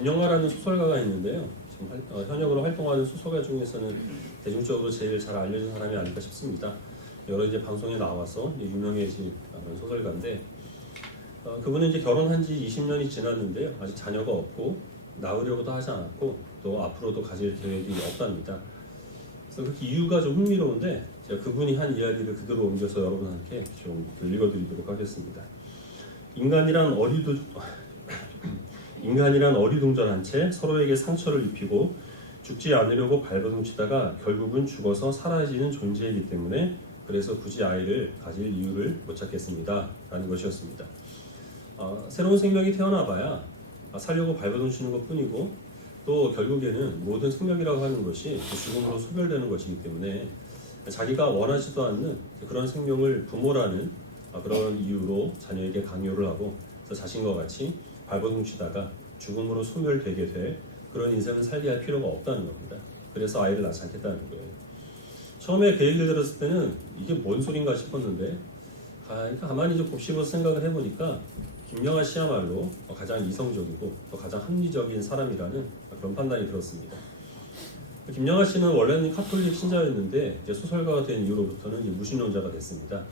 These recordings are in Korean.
김영하라는 소설가가 있는데요. 지금 현역으로 활동하는 소설가 중에서는 대중적으로 제일 잘 알려진 사람이 아닐까 싶습니다. 여러 이제 방송에 나와서 이제 유명해진 소설가인데 그분은 이제 결혼한 지 20년이 지났는데요. 아직 자녀가 없고 낳으려고도 하지 않았고 또 앞으로도 가질 계획이 없답니다. 그래서 그 이유가 좀 흥미로운데 제가 그분이 한 이야기를 그대로 옮겨서 여러분한테 좀 읽어드리도록 하겠습니다. 인간이란 어리둥절한 채 서로에게 상처를 입히고 죽지 않으려고 발버둥치다가 결국은 죽어서 사라지는 존재이기 때문에 그래서 굳이 아이를 가질 이유를 못 찾겠습니다. 라는 것이었습니다. 새로운 생명이 태어나봐야 살려고 발버둥치는 것뿐이고 또 결국에는 모든 생명이라고 하는 것이 죽음으로 소멸되는 것이기 때문에 자기가 원하지도 않는 그런 생명을 부모라는 그런 이유로 자녀에게 강요를 하고 그래서 자신과 같이 발버둥치다가 죽음으로 소멸되게 될 그런 인생을 살게 할 필요가 없다는 겁니다. 그래서 아이를 낳지 않겠다는 거예요. 처음에 그 얘기를 들었을 때는 이게 뭔 소린가 싶었는데 가만히 좀 곱씹어서 생각을 해보니까 김영하 씨야말로 가장 이성적이고 또 가장 합리적인 사람이라는 그런 판단이 들었습니다. 김영하 씨는 원래는 카톨릭 신자였는데 이제 소설가가 된 이후로부터는 이제 무신론자가 됐습니다.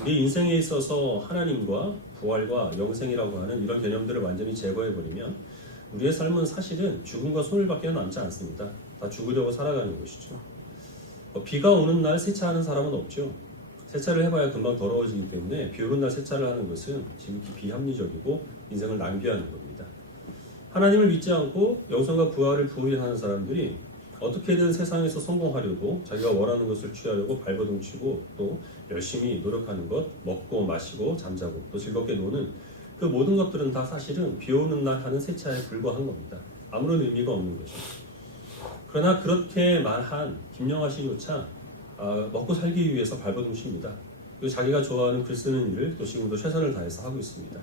우리 인생에 있어서 하나님과 부활과 영생이라고 하는 이런 개념들을 완전히 제거해버리면 우리의 삶은 사실은 죽음과 소멸밖에 남지 않습니다. 다 죽으려고 살아가는 것이죠. 비가 오는 날 세차하는 사람은 없죠. 세차를 해봐야 금방 더러워지기 때문에 비 오는 날 세차를 하는 것은 지극히 비합리적이고 인생을 낭비하는 겁니다. 하나님을 믿지 않고 영생과 부활을 부인하는 사람들이 어떻게든 세상에서 성공하려고 자기가 원하는 것을 취하려고 발버둥치고 또 열심히 노력하는 것, 먹고 마시고 잠자고 또 즐겁게 노는 그 모든 것들은 다 사실은 비 오는 날 하는 세차에 불과한 겁니다. 아무런 의미가 없는 것이죠. 그러나 그렇게 말한 김영하 씨조차 먹고 살기 위해서 발버둥칩니다. 그리고 자기가 좋아하는 글 쓰는 일을 또 지금도 최선을 다해서 하고 있습니다.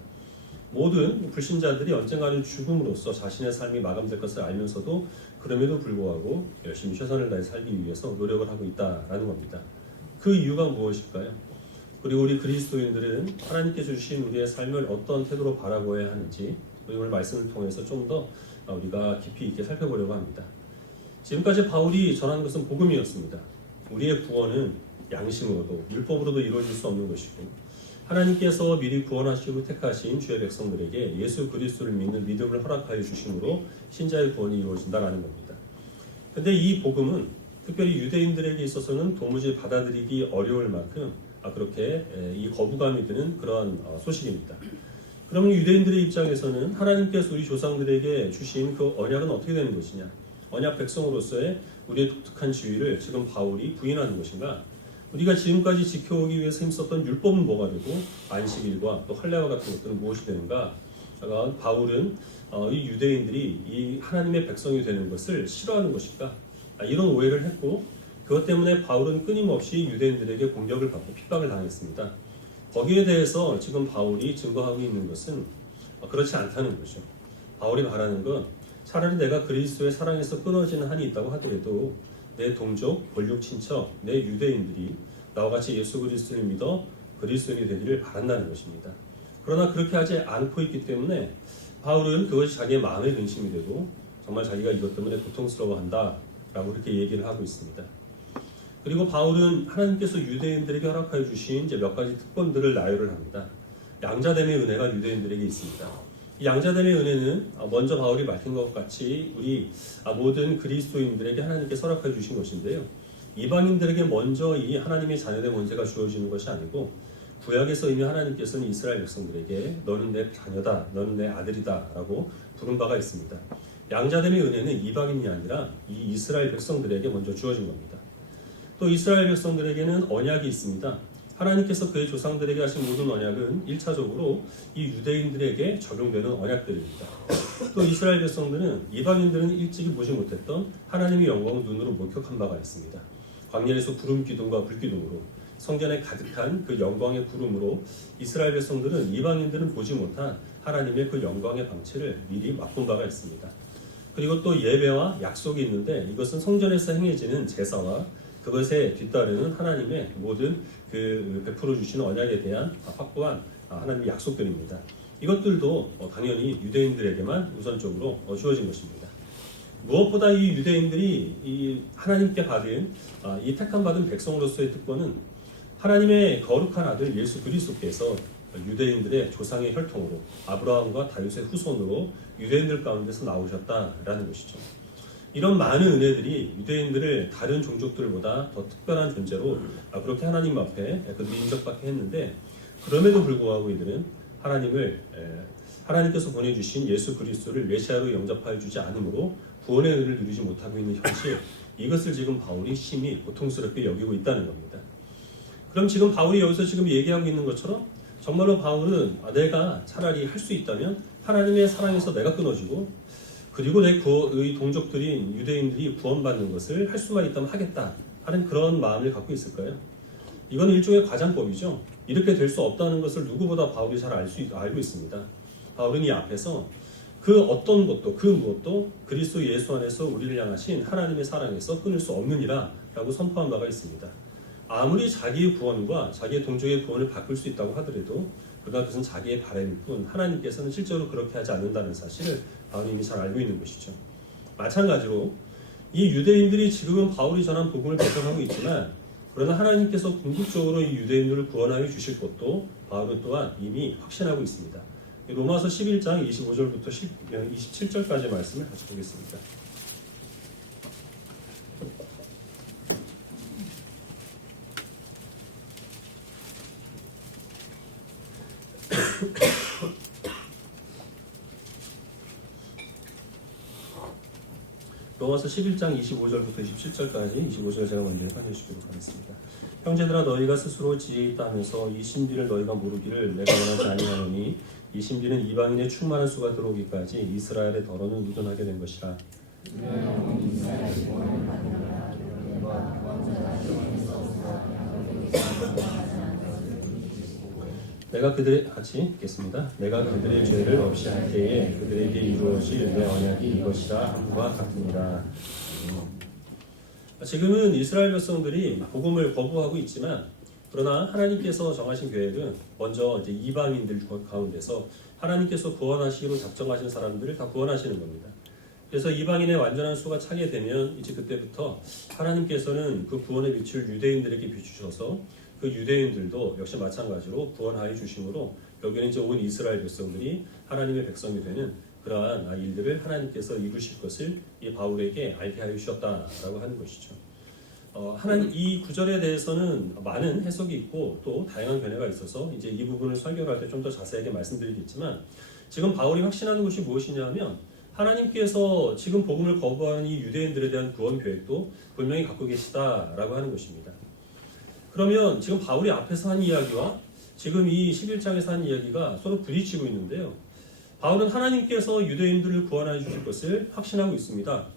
모든 불신자들이 언젠가는 죽음으로써 자신의 삶이 마감될 것을 알면서도 그럼에도 불구하고 열심히 최선을 다해 살기 위해서 노력을 하고 있다라는 겁니다. 그 이유가 무엇일까요? 그리고 우리 그리스도인들은 하나님께 주신 우리의 삶을 어떤 태도로 바라보아야 하는지 오늘 말씀을 통해서 좀 더 우리가 깊이 있게 살펴보려고 합니다. 지금까지 바울이 전한 것은 복음이었습니다. 우리의 구원은 양심으로도 율법으로도 이루어질 수 없는 것이고 하나님께서 미리 구원하시고 택하신 주의 백성들에게 예수 그리스도를 믿는 믿음을 허락하여 주심으로 신자의 구원이 이루어진다라는 겁니다. 그런데 이 복음은 특별히 유대인들에게 있어서는 도무지 받아들이기 어려울 만큼 그렇게 이 거부감이 드는 그러한 소식입니다. 그러면 유대인들의 입장에서는 하나님께서 우리 조상들에게 주신 그 언약은 어떻게 되는 것이냐? 언약 백성으로서의 우리의 독특한 지위를 지금 바울이 부인하는 것인가? 우리가 지금까지 지켜오기 위해서 힘썼던 율법은 뭐가 되고 안식일과 또 할례와 같은 것들은 무엇이 되는가? 바울은 이 유대인들이 이 하나님의 백성이 되는 것을 싫어하는 것일까? 이런 오해를 했고 그것 때문에 바울은 끊임없이 유대인들에게 공격을 받고 핍박을 당했습니다. 거기에 대해서 지금 바울이 증거하고 있는 것은 그렇지 않다는 거죠. 바울이 말하는 건 차라리 내가 그리스도의 사랑에서 끊어지는 한이 있다고 하더라도 내 동족, 권력 친척, 내 유대인들이 나와 같이 예수 그리스도를 믿어 그리스도인이 되기를 바란다는 것입니다. 그러나 그렇게 하지 않고 있기 때문에 바울은 그것이 자기의 마음의 근심이 되고 정말 자기가 이것 때문에 고통스러워한다라고 그렇게 얘기를 하고 있습니다. 그리고 바울은 하나님께서 유대인들에게 허락하여 주신 이제 몇 가지 특권들을 나열을 합니다. 양자됨의 은혜가 유대인들에게 있습니다. 이 양자됨의 은혜는 먼저 바울이 밝힌 것 같이 우리 모든 그리스도인들에게 하나님께서 허락하여 주신 것인데요. 이방인들에게 먼저 이 하나님의 자녀된 권세가 주어지는 것이 아니고 구약에서 이미 하나님께서는 이스라엘 백성들에게 너는 내 자녀다, 너는 내 아들이다 라고 부른 바가 있습니다. 양자됨의 은혜는 이방인이 아니라 이 이스라엘 백성들에게 먼저 주어진 겁니다. 또 이스라엘 백성들에게는 언약이 있습니다. 하나님께서 그의 조상들에게 하신 모든 언약은 1차적으로 이 유대인들에게 적용되는 언약들입니다. 또 이스라엘 백성들은 이방인들은 일찍이 보지 못했던 하나님의 영광을 눈으로 목격한 바가 있습니다. 광야에서 구름 기둥과 불 기둥으로 성전에 가득한 그 영광의 구름으로 이스라엘 백성들은 이방인들은 보지 못한 하나님의 그 영광의 방치를 미리 맛본 바가 있습니다. 그리고 또 예배와 약속이 있는데 이것은 성전에서 행해지는 제사와 그것에 뒤따르는 하나님의 모든 그 베풀어 주시는 언약에 대한 확고한 하나님의 약속들입니다. 이것들도 당연히 유대인들에게만 우선적으로 주어진 것입니다. 무엇보다 이 유대인들이 이 하나님께 받은 이 택함 받은 백성으로서의 특권은 하나님의 거룩한 아들 예수 그리스도께서 유대인들의 조상의 혈통으로 아브라함과 다윗의 후손으로 유대인들 가운데서 나오셨다라는 것이죠. 이런 많은 은혜들이 유대인들을 다른 종족들보다 더 특별한 존재로 그렇게 하나님 앞에 인정받게 했는데, 그럼에도 불구하고 이들은 하나님께서 보내주신 예수 그리스도를 메시아로 영접하여 주지 않으므로 구원의 은혜를 누리지 못하고 있는 현실, 이것을 지금 바울이 심히 고통스럽게 여기고 있다는 겁니다. 그럼 지금 바울이 여기서 지금 얘기하고 있는 것처럼 정말로 바울은 내가 차라리 할 수 있다면 하나님의 사랑에서 내가 끊어지고 그리고 내 동족들인 유대인들이 구원받는 것을 할 수만 있다면 하겠다 하는 그런 마음을 갖고 있을까요? 이건 일종의 과장법이죠. 이렇게 될 수 없다는 것을 누구보다 바울이 잘 알고 있습니다. 바울은 이 앞에서 그 어떤 것도 그 무엇도 그리스도 예수 안에서 우리를 향하신 하나님의 사랑에서 끊을 수 없느니라 라고 선포한 바가 있습니다. 아무리 자기의 구원과 자기의 동족의 구원을 바꿀 수 있다고 하더라도 그것은 자기의 바람일 뿐 하나님께서는 실제로 그렇게 하지 않는다는 사실을 바울이 이미 잘 알고 있는 것이죠. 마찬가지로 이 유대인들이 지금은 바울이 전한 복음을 배경하고 있지만, 그러나 하나님께서 궁극적으로 이 유대인들을 구원하여 주실 것도 바울은 또한 이미 확신하고 있습니다. 로마서 11장 25절부터 27절까지의 말씀을 같이 보겠습니다. 로마서 11장 25절부터 27절까지 25절 제가 먼저 읽어주시도록 하겠습니다. 형제들아, 너희가 스스로 지혜 있다 하면서 이 신비를 너희가 모르기를 내가 원하지 아니하노니 이 신비는 이방인의 충만한 수가 들어오기까지 이스라엘의 덜어는 의존하게 된 것이라. 내가 그들의 같이 읽겠습니다. 내가 그들의 죄를 없이 할 때에 그들에게 이루어질 내 언약이 이것이라 함과 같으니라. 지금은 이스라엘 백성들이 복음을 거부하고 있지만, 그러나 하나님께서 정하신 계획은 먼저 이제 이방인들 가운데서 하나님께서 구원하시기로 작정하신 사람들을 다 구원하시는 겁니다. 그래서 이방인의 완전한 수가 차게 되면 이제 그때부터 하나님께서는 그 구원의 빛을 유대인들에게 비추셔서 그 유대인들도 역시 마찬가지로 구원하여 주심으로 여기는 이제 온 이스라엘 백성들이 하나님의 백성이 되는 그러한 일들을 하나님께서 이루실 것을 이 바울에게 알게 하여 주셨다라고 하는 것이죠. 하나님 이 구절에 대해서는 많은 해석이 있고 또 다양한 견해가 있어서 이제 이 부분을 설교할 때 좀 더 자세하게 말씀드리겠지만, 지금 바울이 확신하는 것이 무엇이냐면 하나님께서 지금 복음을 거부하는 이 유대인들에 대한 구원 계획도 분명히 갖고 계시다라고 하는 것입니다. 그러면 지금 바울이 앞에서 한 이야기와 지금 이 11장에서 한 이야기가 서로 부딪히고 있는데요. 바울은 하나님께서 유대인들을 구원해 주실 것을 확신하고 있습니다.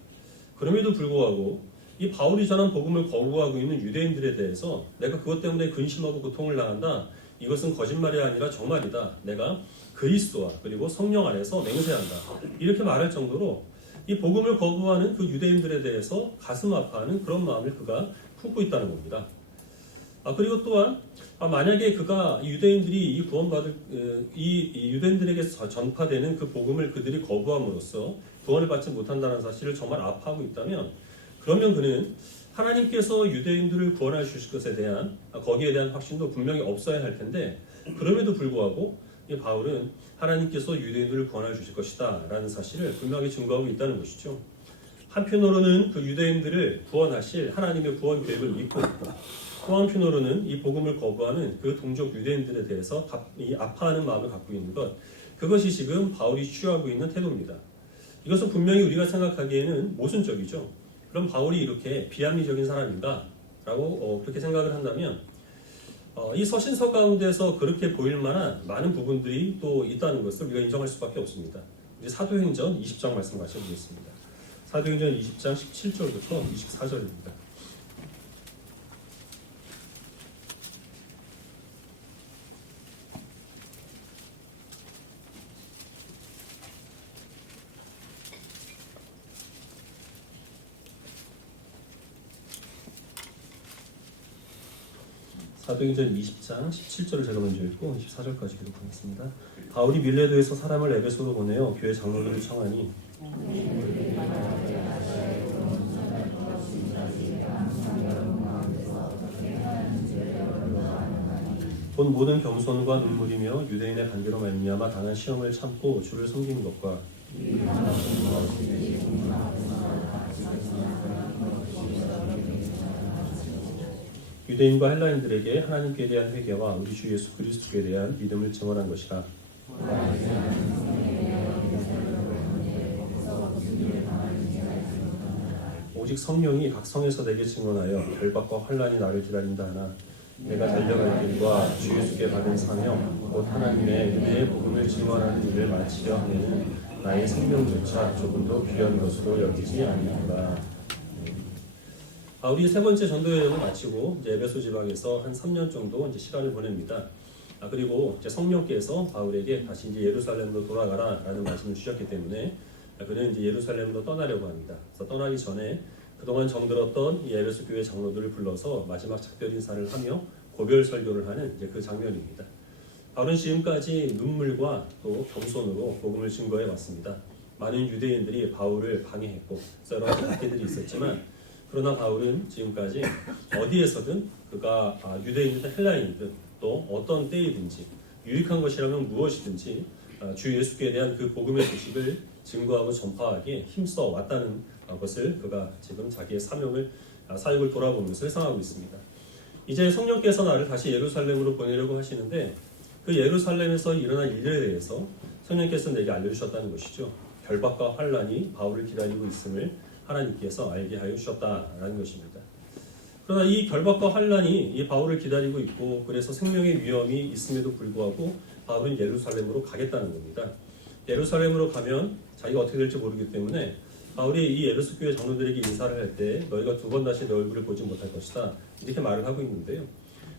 그럼에도 불구하고 이 바울이 전한 복음을 거부하고 있는 유대인들에 대해서 내가 그것 때문에 근심하고 고통을 당한다. 이것은 거짓말이 아니라 정말이다. 내가 그리스도와 그리고 성령 안에서 맹세한다. 이렇게 말할 정도로 이 복음을 거부하는 그 유대인들에 대해서 가슴 아파하는 그런 마음을 그가 품고 있다는 겁니다. 그리고 또한 만약에 그가 유대인들이 이 구원받을 이 유대인들에게 전파되는 그 복음을 그들이 거부함으로써 구원을 받지 못한다는 사실을 정말 아파하고 있다면, 그러면 그는 하나님께서 유대인들을 구원해 주실 것에 대한 거기에 대한 확신도 분명히 없어야 할 텐데, 그럼에도 불구하고 이 바울은 하나님께서 유대인들을 구원해 주실 것이다 라는 사실을 분명히 증거하고 있다는 것이죠. 한편으로는 그 유대인들을 구원하실 하나님의 구원 계획을 믿고 있고, 또 한편으로는 이 복음을 거부하는 그 동족 유대인들에 대해서 이 아파하는 마음을 갖고 있는 것, 그것이 지금 바울이 취하고 있는 태도입니다. 이것은 분명히 우리가 생각하기에는 모순적이죠. 그럼 바울이 이렇게 비합리적인 사람인가? 라고 그렇게 생각을 한다면 이 서신서 가운데서 그렇게 보일 만한 많은 부분들이 또 있다는 것을 우리가 인정할 수밖에 없습니다. 이제 사도행전 20장 말씀 같이 보겠습니다. 사도행전 20장 17절부터 24절입니다. 사도행전 20장 17절을 제가 먼저 읽고 24절까지 기록하겠습니다. 바울이 밀레도에서 사람을 에베소로 보내어 교회 장로들을 청하니 본 모든 겸손과 눈물이며 유대인의 관계로 말미암아 당한 시험을 참고 주를 섬기는 것과 유대인과 헬라인들에게 하나님께 대한 회개와 우리 주 예수 그리스도에 대한 믿음을 증언한 것이라. 오직 성령이 각 성에서 내게 증언하여 결박과 환난이 나를 기다린다 하나 내가 달려갈 길과 주 예수께 받은 사명 곧 하나님의 은혜의 복음을 증언하는 일을 마치려 하면 나의 생명조차 조금도 귀한 것으로 여기지 아니한다. 바울이 세 번째 전도 여행을 마치고 이제 에베소 지방에서 한 3년 정도 이제 시간을 보냅니다. 그리고 이제 성령께서 바울에게 다시 이제 예루살렘으로 돌아가라라는 말씀을 주셨기 때문에 그는 이제 예루살렘으로 떠나려고 합니다. 그래서 떠나기 전에 그동안 정들었던 이 에베소 교회 장로들을 불러서 마지막 작별 인사를 하며 고별 설교를 하는 이제 그 장면입니다. 바울은 지금까지 눈물과 또 겸손으로 복음을 증거해 왔습니다. 많은 유대인들이 바울을 방해했고 여러 가지 박해들이 있었지만 그러나 바울은 지금까지 어디에서든 그가 유대인이든 헬라인이든 또 어떤 때이든지 유익한 것이라면 무엇이든지 주 예수께 대한 그 복음의 소식을 증거하고 전파하기에 힘써 왔다는 것을 그가 지금 자기의 사역을 돌아보면서 회상하고 있습니다. 이제 성령께서 나를 다시 예루살렘으로 보내려고 하시는데 그 예루살렘에서 일어난 일에 대해서 성령께서 내게 알려주셨다는 것이죠. 결박과 환난이 바울을 기다리고 있음을 하나님께서 알게 하여 주셨다라는 것입니다. 그러나 이 결박과 환난이 이 바울을 기다리고 있고 그래서 생명의 위험이 있음에도 불구하고 바울은 예루살렘으로 가겠다는 겁니다. 예루살렘으로 가면 자기가 어떻게 될지 모르기 때문에 바울이 이 에베소 교회 장로들에게 인사를 할 때 너희가 두 번 다시 내 얼굴을 보지 못할 것이다 이렇게 말을 하고 있는데요.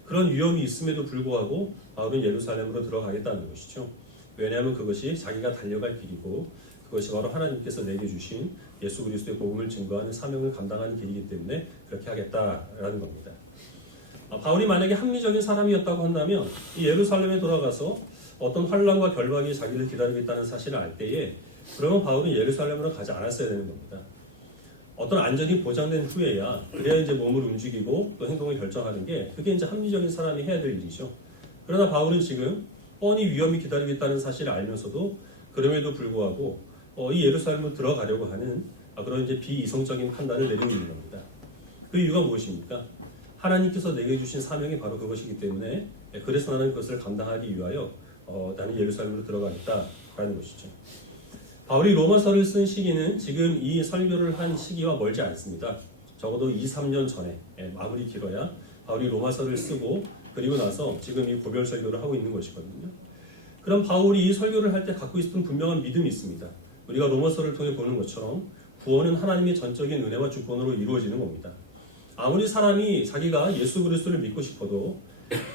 그런 위험이 있음에도 불구하고 바울은 예루살렘으로 들어가겠다는 것이죠. 왜냐하면 그것이 자기가 달려갈 길이고 그것이 바로 하나님께서 내게 주신 예수 그리스도의 복음을 증거하는 사명을 감당하는 길이기 때문에 그렇게 하겠다라는 겁니다. 바울이 만약에 합리적인 사람이었다고 한다면 이 예루살렘에 돌아가서 어떤 환난과 결박이 자기를 기다리고 있다는 사실을 알 때에 그러면 바울은 예루살렘으로 가지 않았어야 되는 겁니다. 어떤 안전이 보장된 후에야 그래야 이제 몸을 움직이고 또 행동을 결정하는 게 그게 이제 합리적인 사람이 해야 될 일이죠. 그러나 바울은 지금 뻔히 위험이 기다리고 있다는 사실을 알면서도 그럼에도 불구하고 이 예루살렘으로 들어가려고 하는 그런 이제 비이성적인 판단을 내리고 있는 겁니다. 그 이유가 무엇입니까? 하나님께서 내게 주신 사명이 바로 그것이기 때문에 그래서 나는 그것을 감당하기 위하여 나는 예루살렘으로 들어가겠다라는 것이죠. 바울이 로마서를 쓴 시기는 지금 이 설교를 한 시기와 멀지 않습니다. 적어도 2-3년 전에 아무리 길어야 바울이 로마서를 쓰고 그리고 나서 지금 이 고별 설교를 하고 있는 것이거든요. 그럼 바울이 이 설교를 할 때 갖고 있었던 분명한 믿음이 있습니다. 우리가 로마서를 통해 보는 것처럼 구원은 하나님의 전적인 은혜와 주권으로 이루어지는 겁니다. 아무리 사람이 자기가 예수 그리스도를 믿고 싶어도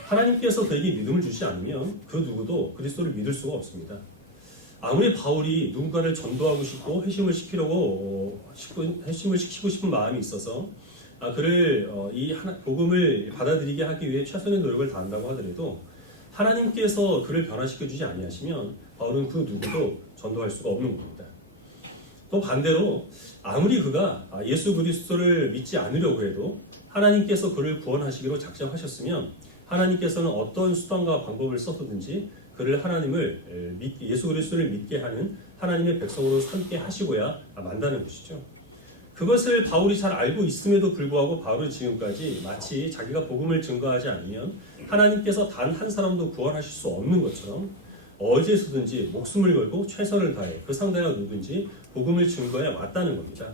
하나님께서 그에게 믿음을 주지 않으면 그 누구도 그리스도를 믿을 수가 없습니다. 아무리 바울이 누군가를 전도하고 싶고 회심을 시키고 싶은 마음이 있어서 그를 이 복음을 받아들이게 하기 위해 최선의 노력을 다한다고 하더라도 하나님께서 그를 변화시켜 주지 아니하시면 바울은 그 누구도 전도할 수가 없는 겁니다. 또 반대로 아무리 그가 예수 그리스도를 믿지 않으려고 해도 하나님께서 그를 구원하시기로 작정하셨으면 하나님께서는 어떤 수단과 방법을 써서든지 그를 예수 그리스도를 믿게 하는 하나님의 백성으로 삼게 하시고야 만다는 것이죠. 그것을 바울이 잘 알고 있음에도 불구하고 바울은 지금까지 마치 자기가 복음을 증거하지 않으면 하나님께서 단 한 사람도 구원하실 수 없는 것처럼 어디에서든지 목숨을 걸고 최선을 다해 그 상대가 누군지 복음을 증거해 왔다는 겁니다.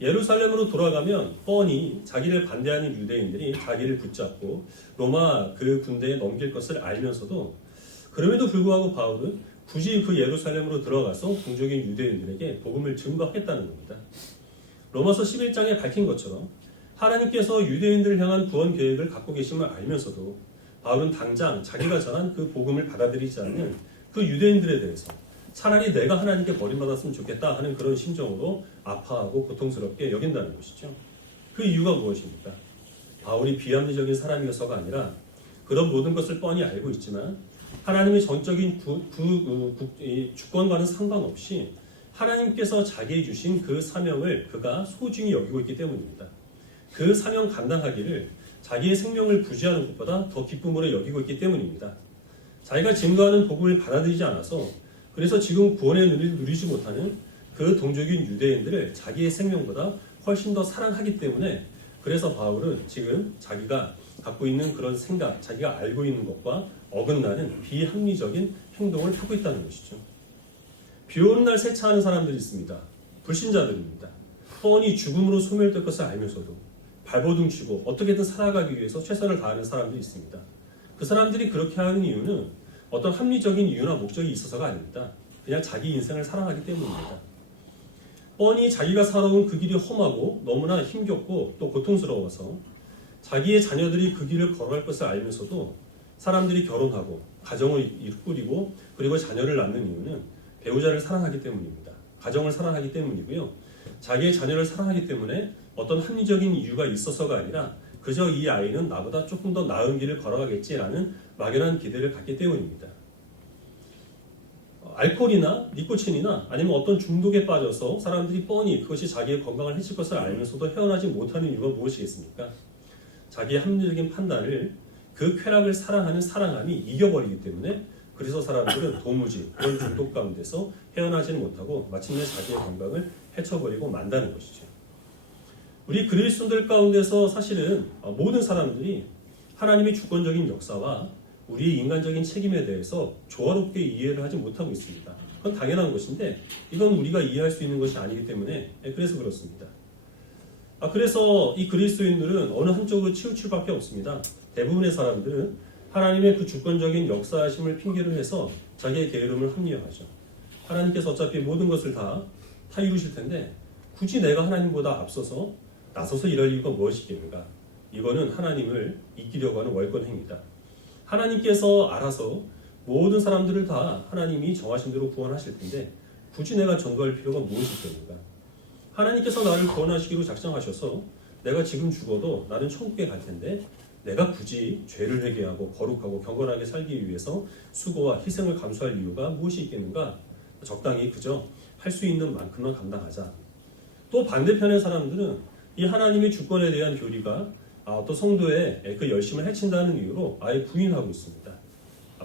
예루살렘으로 돌아가면 뻔히 자기를 반대하는 유대인들이 자기를 붙잡고 로마 그 군대에 넘길 것을 알면서도 그럼에도 불구하고 바울은 굳이 그 예루살렘으로 들어가서 동족인 유대인들에게 복음을 증거하겠다는 겁니다. 로마서 11장에 밝힌 것처럼 하나님께서 유대인들을 향한 구원 계획을 갖고 계심을 알면서도 바울은 당장 자기가 전한 그 복음을 받아들이지 않는 그 유대인들에 대해서 차라리 내가 하나님께 버림받았으면 좋겠다 하는 그런 심정으로 아파하고 고통스럽게 여긴다는 것이죠. 그 이유가 무엇입니까? 바울이 비합리적인 사람이어서가 아니라 그런 모든 것을 뻔히 알고 있지만 하나님의 전적인 주권과는 상관없이 하나님께서 자기에 주신 그 사명을 그가 소중히 여기고 있기 때문입니다. 그 사명 감당하기를 자기의 생명을 부지하는 것보다 더 기쁨으로 여기고 있기 때문입니다. 자기가 증거하는 복음을 받아들이지 않아서 그래서 지금 구원의 눈을 누리지 못하는 그 동족인 유대인들을 자기의 생명보다 훨씬 더 사랑하기 때문에 그래서 바울은 지금 자기가 갖고 있는 그런 생각, 자기가 알고 있는 것과 어긋나는 비합리적인 행동을 하고 있다는 것이죠. 비 오는 날 세차하는 사람들이 있습니다. 불신자들입니다. 뻔히 죽음으로 소멸될 것을 알면서도 발버둥 치고 어떻게든 살아가기 위해서 최선을 다하는 사람들이 있습니다. 그 사람들이 그렇게 하는 이유는 어떤 합리적인 이유나 목적이 있어서가 아닙니다. 그냥 자기 인생을 사랑하기 때문입니다. 뻔히 자기가 살아온 그 길이 험하고 너무나 힘겹고 또 고통스러워서 자기의 자녀들이 그 길을 걸어갈 것을 알면서도 사람들이 결혼하고 가정을 꾸리고 그리고 자녀를 낳는 이유는 배우자를 사랑하기 때문입니다. 가정을 사랑하기 때문이고요. 자기의 자녀를 사랑하기 때문에 어떤 합리적인 이유가 있어서가 아니라 그저 이 아이는 나보다 조금 더 나은 길을 걸어가겠지라는 막연한 기대를 갖기 때문입니다. 알코올이나 니코틴이나 아니면 어떤 중독에 빠져서 사람들이 뻔히 그것이 자기의 건강을 해칠 것을 알면서도 헤어나지 못하는 이유가 무엇이겠습니까? 자기의 합리적인 판단을 그 쾌락을 사랑하는 사랑함이 이겨버리기 때문에 그래서 사람들은 도무지 그런 중독 가운데서 헤어나지는 못하고 마침내 자기의 건강을 해쳐버리고 만다는 것이죠. 우리 그리스도인들 가운데서 사실은 모든 사람들이 하나님의 주권적인 역사와 우리의 인간적인 책임에 대해서 조화롭게 이해를 하지 못하고 있습니다. 그건 당연한 것인데 이건 우리가 이해할 수 있는 것이 아니기 때문에 그래서 그렇습니다. 그래서 이 그리스도인들은 어느 한쪽으로 치우칠 밖에 없습니다. 대부분의 사람들은 하나님의 그 주권적인 역사하심을 핑계로 해서 자기의 게으름을 합리화하죠. 하나님께서 어차피 모든 것을 다 이루실 텐데 굳이 내가 하나님보다 앞서서 나서서 일할 이유가 무엇이겠는가? 이거는 하나님을 이기려고 하는 월권행위다. 하나님께서 알아서 모든 사람들을 다 하나님이 정하신 대로 구원하실 텐데 굳이 내가 전도할 필요가 무엇이겠는가? 하나님께서 나를 구원하시기로 작정하셔서 내가 지금 죽어도 나는 천국에 갈 텐데 내가 굳이 죄를 회개하고 거룩하고 경건하게 살기 위해서 수고와 희생을 감수할 이유가 무엇이 있겠는가? 적당히 그저 할 수 있는 만큼만 감당하자. 또 반대편의 사람들은 이 하나님의 주권에 대한 교리가 어떤 성도의 그 열심을 해친다는 이유로 아예 부인하고 있습니다.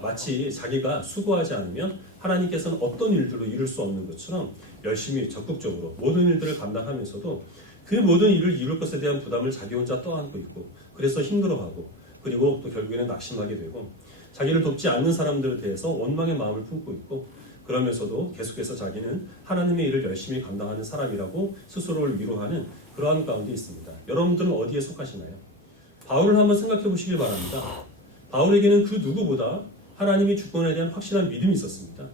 마치 자기가 수고하지 않으면 하나님께서는 어떤 일들로 이룰 수 없는 것처럼 열심히 적극적으로 모든 일들을 감당하면서도 그 모든 일을 이룰 것에 대한 부담을 자기 혼자 떠안고 있고 그래서 힘들어하고 그리고 또 결국에는 낙심하게 되고 자기를 돕지 않는 사람들에 대해서 원망의 마음을 품고 있고 그러면서도 계속해서 자기는 하나님의 일을 열심히 감당하는 사람이라고 스스로를 위로하는 그러한 가운데 있습니다. 여러분들은 어디에 속하시나요? 바울을 한번 생각해 보시길 바랍니다. 바울에게는 그 누구보다 하나님의 주권에 대한 확실한 믿음이 있었습니다.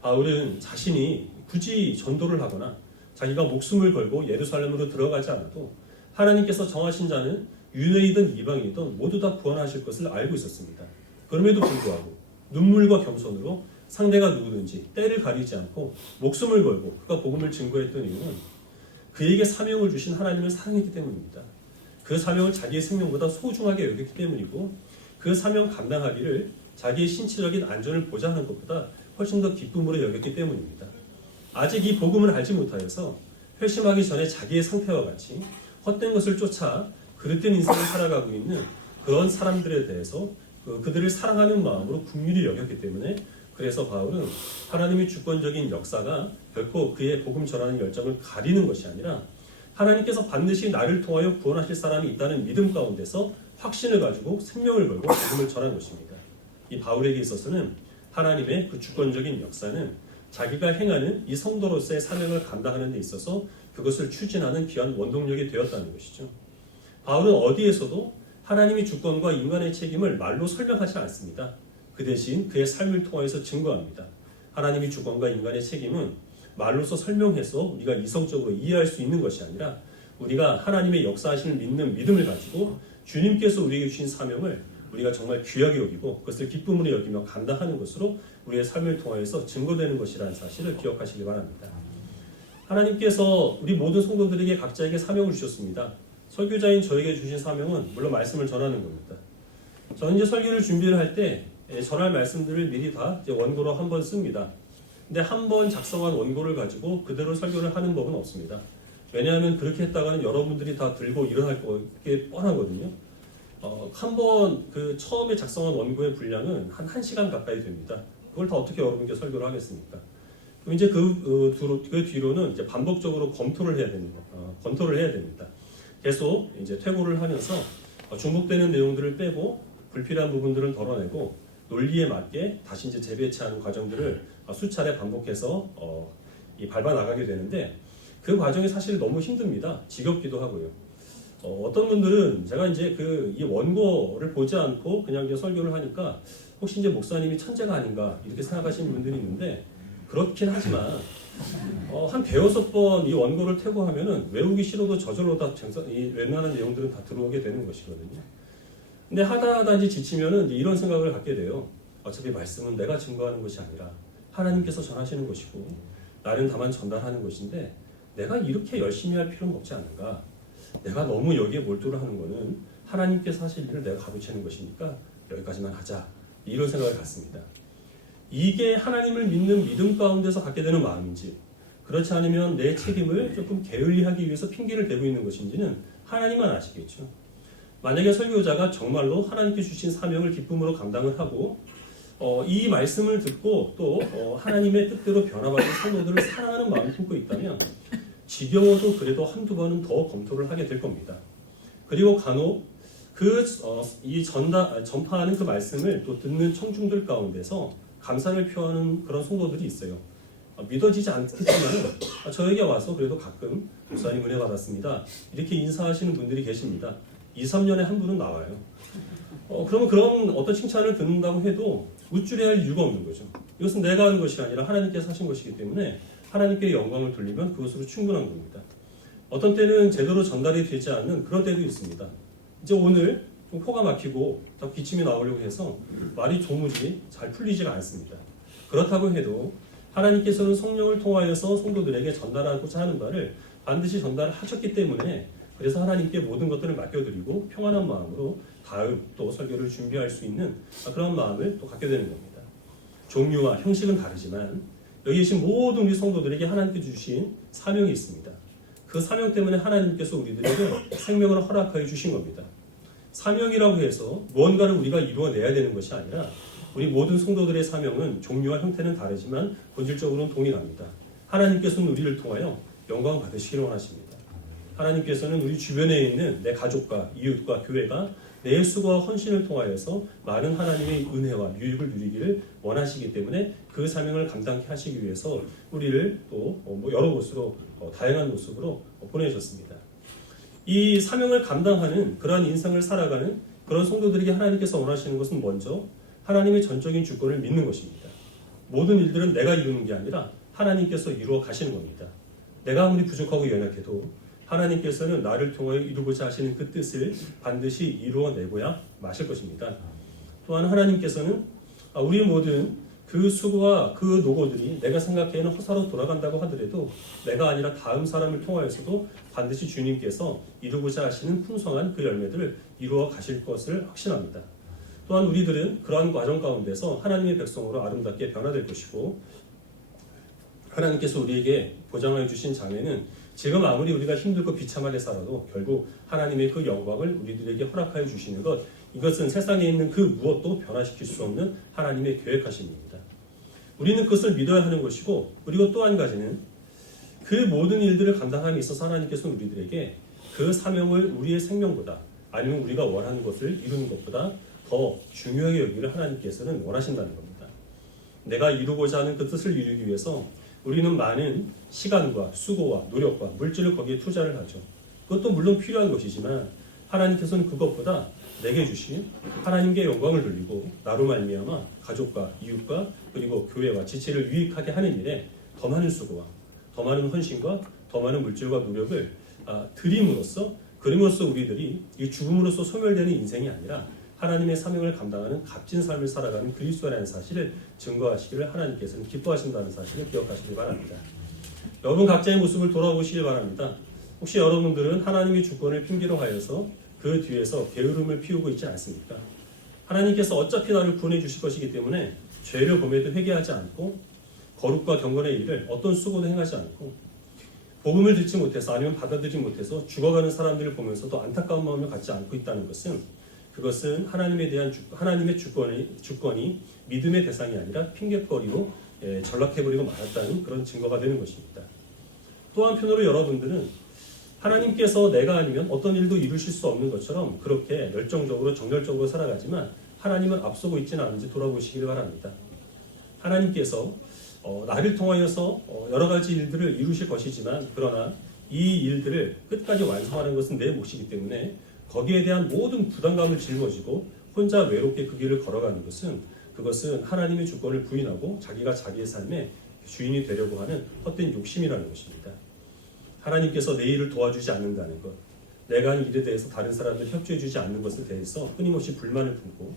바울은 자신이 굳이 전도를 하거나 자기가 목숨을 걸고 예루살렘으로 들어가지 않아도 하나님께서 정하신 자는 유대이든 이방이든 모두 다 구원하실 것을 알고 있었습니다. 그럼에도 불구하고 눈물과 겸손으로 상대가 누구든지 때를 가리지 않고 목숨을 걸고 그가 복음을 증거했던 이유는 그에게 사명을 주신 하나님을 사랑했기 때문입니다. 그 사명을 자기의 생명보다 소중하게 여겼기 때문이고 그 사명 감당하기를 자기의 신체적인 안전을 보장하는 것보다 훨씬 더 기쁨으로 여겼기 때문입니다. 아직 이 복음을 알지 못하여서 회심하기 전에 자기의 상태와 같이 헛된 것을 쫓아 그릇된 인생을 살아가고 있는 그런 사람들에 대해서 그들을 사랑하는 마음으로 긍휼히 여겼기 때문에 그래서 바울은 하나님의 주권적인 역사가 결코 그의 복음 전하는 열정을 가리는 것이 아니라 하나님께서 반드시 나를 통하여 구원하실 사람이 있다는 믿음 가운데서 확신을 가지고 생명을 걸고 복음을 전한 것입니다. 이 바울에게 있어서는 하나님의 그 주권적인 역사는 자기가 행하는 이 성도로서의 사명을 감당하는 데 있어서 그것을 추진하는 귀한 원동력이 되었다는 것이죠. 바울은 어디에서도 하나님의 주권과 인간의 책임을 말로 설명하지 않습니다. 그 대신 그의 삶을 통해서 증거합니다. 하나님의 주권과 인간의 책임은 말로서 설명해서 우리가 이성적으로 이해할 수 있는 것이 아니라 우리가 하나님의 역사하심을 믿는 믿음을 가지고 주님께서 우리에게 주신 사명을 우리가 정말 귀하게 여기고 그것을 기쁨으로 여기며 감당하는 것으로 우리의 삶을 통해서 증거되는 것이라는 사실을 기억하시기 바랍니다. 하나님께서 우리 모든 성도들에게 각자에게 사명을 주셨습니다. 설교자인 저에게 주신 사명은 물론 말씀을 전하는 겁니다. 저는 이제 설교를 준비를 할 때 전할 말씀들을 미리 다 이제 원고로 한번 씁니다. 근데 한 번 작성한 원고를 가지고 그대로 설교를 하는 법은 없습니다. 왜냐하면 그렇게 했다가는 여러분들이 다 들고 일어날 게 뻔하거든요. 한 번 그 처음에 작성한 원고의 분량은 한 1시간 가까이 됩니다. 그걸 다 어떻게 여러분께 설교를 하겠습니까? 그럼 이제 그 뒤로는 이제 반복적으로 검토를 해야 됩니다. 계속 이제 퇴고를 하면서 중복되는 내용들을 빼고 불필요한 부분들을 덜어내고 논리에 맞게 다시 이제 재배치하는 과정들을 수차례 반복해서 밟아 나가게 되는데 그 과정이 사실 너무 힘듭니다. 지겹기도 하고요. 어떤 분들은 제가 이제 이 원고를 보지 않고 그냥 이제 설교를 하니까 혹시 이제 목사님이 천재가 아닌가 이렇게 생각하시는 분들이 있는데 그렇긴 하지만 한 대여섯 번 이 원고를 퇴고하면은 외우기 싫어도 저절로 다 이 웬만한 내용들은 다 들어오게 되는 것이거든요. 근데 하다 이제 지치면은 이제 이런 생각을 갖게 돼요. 어차피 말씀은 내가 증거하는 것이 아니라 하나님께서 전하시는 것이고 나는 다만 전달하는 것인데 내가 이렇게 열심히 할 필요는 없지 않은가? 내가 너무 여기에 몰두를 하는 거는 하나님께서 하실 일을 내가 가로채는 것이니까 여기까지만 하자. 이런 생각을 갖습니다. 이게 하나님을 믿는 믿음 가운데서 갖게 되는 마음인지 그렇지 않으면 내 책임을 조금 게을리하기 위해서 핑계를 대고 있는 것인지는 하나님만 아시겠죠. 만약에 설교자가 정말로 하나님께 주신 사명을 기쁨으로 감당을 하고 이 말씀을 듣고 또 하나님의 뜻대로 변화받은 성도들을 사랑하는 마음을 품고 있다면 지겨워도 그래도 한두 번은 더 검토를 하게 될 겁니다. 그리고 간혹 전파하는 그 말씀을 또 듣는 청중들 가운데서 감사를 표하는 그런 성도들이 있어요. 믿어지지 않겠지만 저에게 와서 그래도 가끔 목사님 은혜 받았습니다. 이렇게 인사하시는 분들이 계십니다. 2, 3년에 한 분은 나와요. 그러면 그런 어떤 칭찬을 듣는다고 해도 우쭐해할 이유가 없는 거죠. 이것은 내가 하는 것이 아니라 하나님께서 하신 것이기 때문에 하나님께 영광을 돌리면 그것으로 충분한 겁니다. 어떤 때는 제대로 전달이 되지 않는 그런 때도 있습니다. 이제 오늘 좀 코가 막히고 더 기침이 나오려고 해서 말이 도무지 잘 풀리지가 않습니다. 그렇다고 해도 하나님께서는 성령을 통하여서 성도들에게 전달하고자 하는 바를 반드시 전달하셨기 때문에 그래서 하나님께 모든 것들을 맡겨드리고 평안한 마음으로 다음 또 설교를 준비할 수 있는 그런 마음을 또 갖게 되는 겁니다. 종류와 형식은 다르지만 여기 계신 모든 우리 성도들에게 하나님께 주신 사명이 있습니다. 그 사명 때문에 하나님께서 우리들에게 생명을 허락하여 주신 겁니다. 사명이라고 해서 무언가를 우리가 이루어내야 되는 것이 아니라 우리 모든 성도들의 사명은 종류와 형태는 다르지만 본질적으로는 동일합니다. 하나님께서는 우리를 통하여 영광 받으시기를 원하십니다. 하나님께서는 우리 주변에 있는 내 가족과 이웃과 교회가 내 수고와 헌신을 통하여서 많은 하나님의 은혜와 유익을 누리기를 원하시기 때문에 그 사명을 감당케 하시기 위해서 우리를 또 여러 곳으로 다양한 모습으로 보내셨습니다. 이 사명을 감당하는 그러한 인생을 살아가는 그런 성도들에게 하나님께서 원하시는 것은 먼저 하나님의 전적인 주권을 믿는 것입니다. 모든 일들은 내가 이루는 게 아니라 하나님께서 이루어 가시는 겁니다. 내가 아무리 부족하고 연약해도 하나님께서는 나를 통하여 이루고자 하시는 그 뜻을 반드시 이루어내고야 마실 것입니다. 또한 하나님께서는 우리 모든 그 수고와 그 노고들이 내가 생각하기에는 허사로 돌아간다고 하더라도 내가 아니라 다음 사람을 통하여서도 반드시 주님께서 이루고자 하시는 풍성한 그 열매들을 이루어 가실 것을 확신합니다. 또한 우리들은 그러한 과정 가운데서 하나님의 백성으로 아름답게 변화될 것이고 하나님께서 우리에게 보장하여 주신 장래는 지금 아무리 우리가 힘들고 비참하게 살아도 결국 하나님의 그 영광을 우리들에게 허락하여 주시는 것, 이것은 세상에 있는 그 무엇도 변화시킬 수 없는 하나님의 계획하심입니다. 우리는 그것을 믿어야 하는 것이고, 그리고 또 한 가지는 그 모든 일들을 감당함에 있어서 하나님께서는 우리들에게 그 사명을 우리의 생명보다 아니면 우리가 원하는 것을 이루는 것보다 더 중요하게 여기를 하나님께서는 원하신다는 겁니다. 내가 이루고자 하는 그 뜻을 이루기 위해서 우리는 많은 시간과 수고와 노력과 물질을 거기에 투자를 하죠. 그것도 물론 필요한 것이지만 하나님께서는 그것보다 내게 주신 하나님께 영광을 돌리고 나로 말미암아 가족과 이웃과 그리고 교회와 지체를 유익하게 하는 일에 더 많은 수고와 더 많은 헌신과 더 많은 물질과 노력을 드림으로써 그림으로써 우리들이 이 죽음으로써 소멸되는 인생이 아니라 하나님의 사명을 감당하는 값진 삶을 살아가는 그리스도라는 사실을 증거하시기를 하나님께서는 기뻐하신다는 사실을 기억하시기 바랍니다. 여러분 각자의 모습을 돌아보시길 바랍니다. 혹시 여러분들은 하나님의 주권을 핑계로 하여서 그 뒤에서 게으름을 피우고 있지 않습니까? 하나님께서 어차피 나를 구원해 주실 것이기 때문에 죄를 범해도 회개하지 않고 거룩과 경건의 일을 어떤 수고도 행하지 않고 복음을 듣지 못해서 아니면 받아들이지 못해서 죽어가는 사람들을 보면서도 안타까운 마음을 갖지 않고 있다는 것은 그것은 하나님에 대한 하나님의 주권이 믿음의 대상이 아니라 핑계거리로 전락해버리고 말았다는 그런 증거가 되는 것입니다. 또 한편으로 여러분들은 하나님께서 내가 아니면 어떤 일도 이루실 수 없는 것처럼 그렇게 열정적으로 정열적으로 살아가지만 하나님은 앞서고 있지는 않은지 돌아보시기를 바랍니다. 하나님께서 나를 통하여서 여러 가지 일들을 이루실 것이지만 그러나 이 일들을 끝까지 완성하는 것은 내 몫이기 때문에 거기에 대한 모든 부담감을 짊어지고 혼자 외롭게 그 길을 걸어가는 것은 그것은 하나님의 주권을 부인하고 자기가 자기의 삶의 주인이 되려고 하는 헛된 욕심이라는 것입니다. 하나님께서 내 일을 도와주지 않는다는 것, 내가 하는 일에 대해서 다른 사람들 협조해주지 않는 것에 대해서 끊임없이 불만을 품고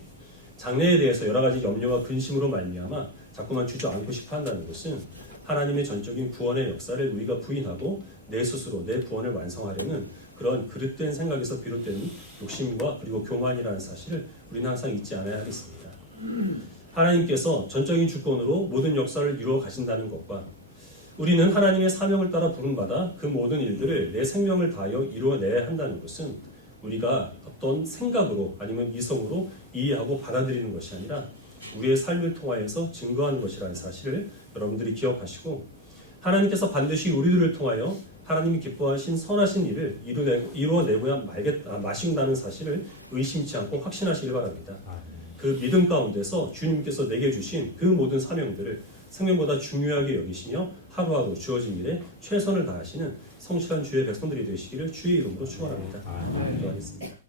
장래에 대해서 여러 가지 염려와 근심으로 말미암아 자꾸만 주저앉고 싶어 한다는 것은 하나님의 전적인 구원의 역사를 우리가 부인하고 내 스스로 내 구원을 완성하려는 그런 그릇된 생각에서 비롯되는 욕심과 그리고 교만이라는 사실을 우리는 항상 잊지 않아야 하겠습니다. 하나님께서 전적인 주권으로 모든 역사를 이루어 가신다는 것과 우리는 하나님의 사명을 따라 부름받아 그 모든 일들을 내 생명을 다하여 이루어내야 한다는 것은 우리가 어떤 생각으로 아니면 이성으로 이해하고 받아들이는 것이 아니라 우리의 삶을 통하여서 증거하는 것이라는 사실을 여러분들이 기억하시고 하나님께서 반드시 우리들을 통하여 하나님이 기뻐하신 선하신 일을 이루어내고야 마신다는 사실을 의심치 않고 확신하시기 바랍니다. 그 믿음 가운데서 주님께서 내게 주신 그 모든 사명들을 생명보다 중요하게 여기시며 하루하루 주어진 일에 최선을 다하시는 성실한 주의 백성들이 되시기를 주의 이름으로 축원합니다. 기도하겠습니다.